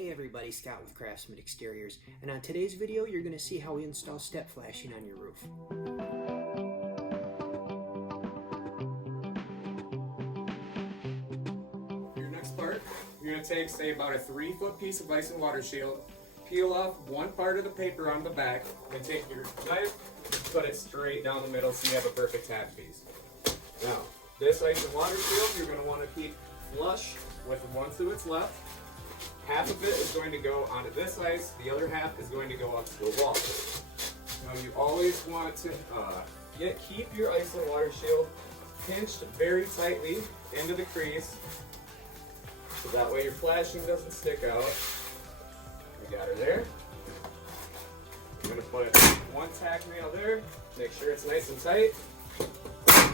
Hey everybody, Scott with Craftsman Exteriors, and on today's video you're going to see how we install step flashing on your roof. For your next part, you're going to take, say, about a 3-foot piece of ice and water shield, peel off one part of the paper on the back, and take your knife, put it straight down the middle so you have a perfect half piece. Now, this ice and water shield you're going to want to keep flush with one to its left. Half of it is going to go onto this ice, the other half is going to go up to the wall. Now you always want to keep your ice and water shield pinched very tightly into the crease, so that way your flashing doesn't stick out. We got her there. I'm going to put one tack nail there, make sure it's nice and tight.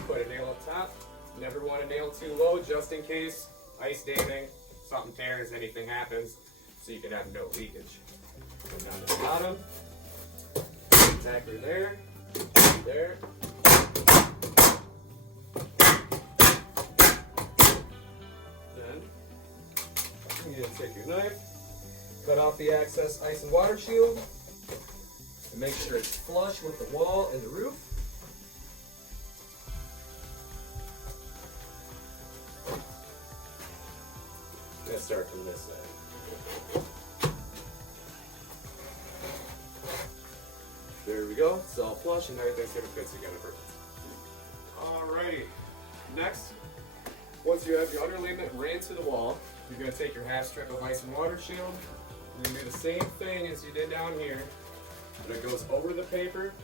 Put a nail up top. Never want to nail too low just in case ice damming, something tears, anything happens, so you can have no leakage. Go down to the bottom, exactly there, there. Then you're going to take your knife, cut off the excess ice and water shield, and make sure it's flush with the wall and the roof. Let's start from this side. There we go. It's all flush and everything's going to fit together perfect. Alrighty. Next, once you have your underlayment ran to the wall, you're going to take your half strip of ice and water shield. You're going to do the same thing as you did down here, but it goes over the paper,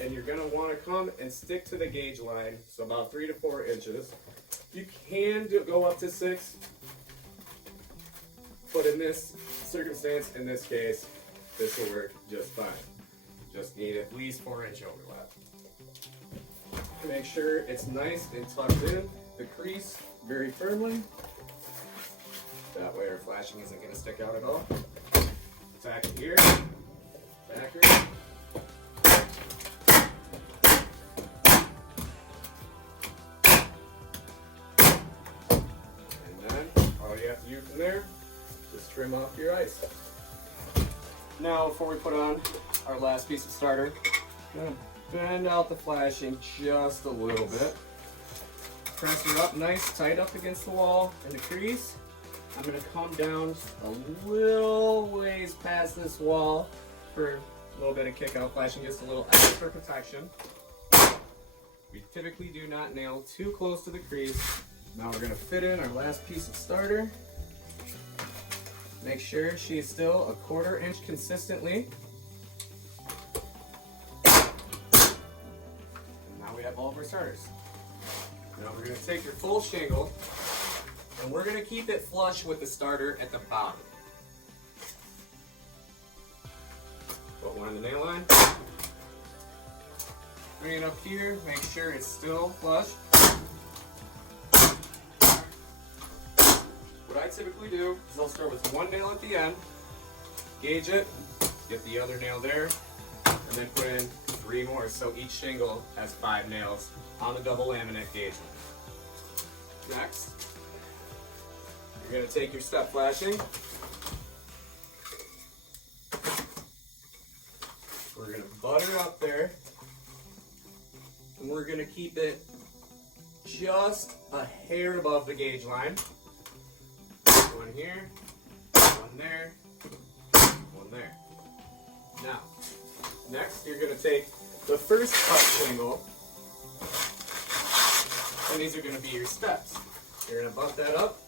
and you're going to want to come and stick to the gauge line, so about 3 to 4 inches. You can go up to 6. But in this circumstance, in this case, this will work just fine. Just need at least 4-inch overlap. Make sure it's nice and tucked in the crease very firmly. That way our flashing isn't going to stick out at all. Tack it here, back here. And then all you have to do from there, just trim off your ice. Now, before we put on our last piece of starter, I'm going to bend out the flashing just a little bit. Press her up nice, tight up against the wall in the crease. I'm going to come down a little ways past this wall for a little bit of kick out flashing, just a little extra protection. We typically do not nail too close to the crease. Now we're going to fit in our last piece of starter. Make sure she is still a 1/4 inch consistently. And now we have all of our starters. Now we're going to take your full shingle and we're going to keep it flush with the starter at the bottom. Put one in the nail line. Bring it up here, make sure it's still flush. What I typically do is I'll start with one nail at the end, gauge it, get the other nail there, and then put in 3 more. So each shingle has 5 nails on the double laminate gauge line. Next, you're going to take your step flashing. We're going to butter up there, and we're going to keep it just a hair above the gauge line. One here, one there, one there. Now, next you're going to take the first cut shingle, and these are going to be your steps. You're going to butt that up.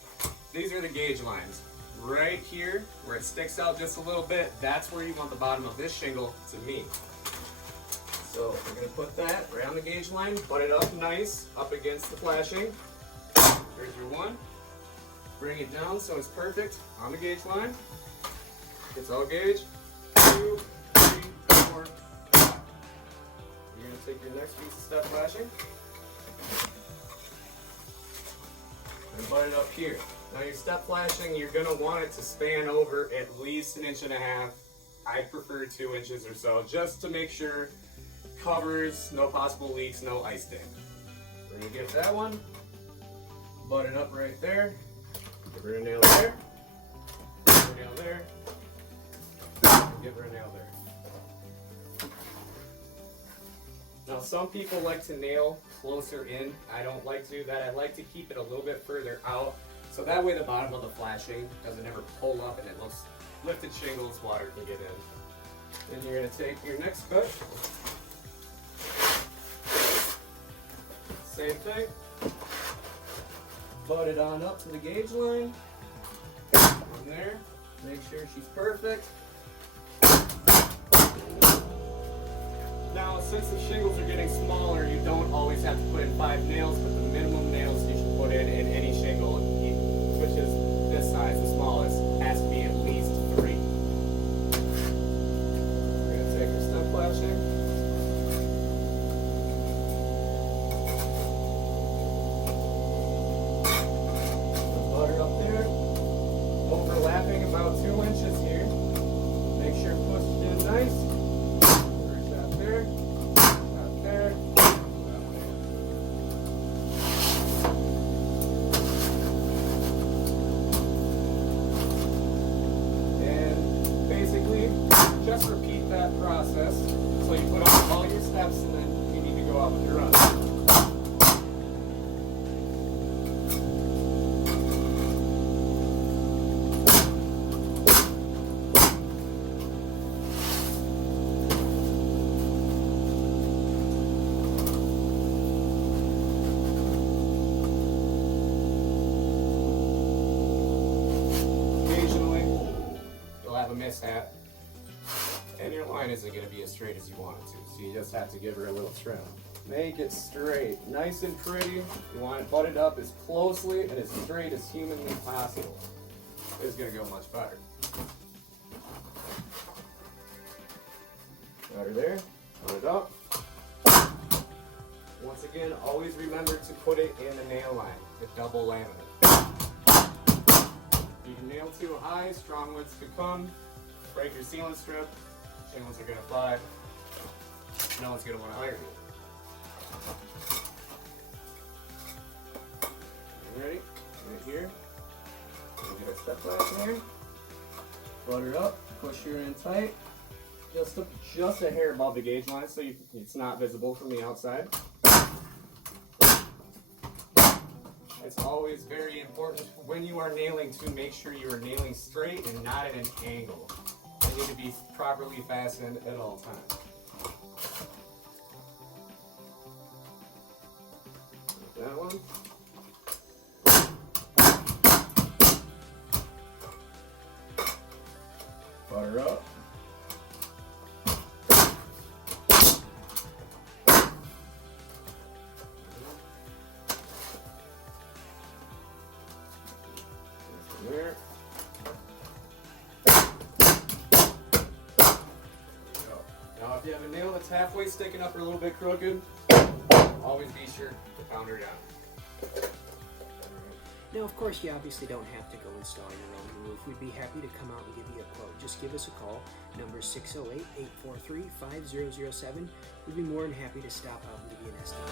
These are the gauge lines. Right here, where it sticks out just a little bit, that's where you want the bottom of this shingle to meet. So we're going to put that right on the gauge line, butt it up nice, up against the flashing. Here's your one. Bring it down so it's perfect on the gauge line. It's all gauge. 2, 3, 4, 5. You're going to take your next piece of step flashing and butt it up here. Now your step flashing, you're going to want it to span over at least 1.5 inches. I prefer 2 inches or so, just to make sure covers, no possible leaks, no ice stain. We're going to get that one, butt it up right there. Give her a nail there, nail there, give her a nail there. Now some people like to nail closer in. I don't like to do that. I like to keep it a little bit further out, so that way the bottom of the flashing doesn't ever pull up and it looks lifted shingles, water can get in. Then you're going to take your next cut. Same thing. Butt it on up to the gauge line. From there, make sure she's perfect. Now, since the shingles are getting smaller, you don't always have to put in 5 nails, but the minimum nails you should put in any shingle, which is this size, the smallest, has to be at least 3. We're going to take our step flashing. Butter up there. Overlapping about 2 inches here. Make sure it pushes in nice. There, out there, out there. And basically, just repeat that process. So you put on all your steps and then you need to go out with your run. Mishap, and your line isn't going to be as straight as you want it to, so you just have to give her a little trim. Make it straight, nice and pretty. You want it butted up as closely and as straight as humanly possible. It's going to go much better. Got her there, put it up. Once again, always remember to put it in the nail line, the double laminate. You can nail too high, strong winds could come, break your sealant strip, shingles are going to fly, no one's going to want to hire you. You ready? Right here. We'll get our step flash in here, butter up, push her in tight, just a hair above the gauge line so it's not visible from the outside. It's always very important when you are nailing to make sure you are nailing straight and not at an angle. They need to be properly fastened at all times. That one. Butter up. There. Now if you have a nail that's halfway sticking up or a little bit crooked, always be sure to pound her down. Now, of course, you obviously don't have to go install your own roof. We'd be happy to come out and give you a quote. Just give us a call. Number 608-843-5007. We'd be more than happy to stop out and give you an estimate.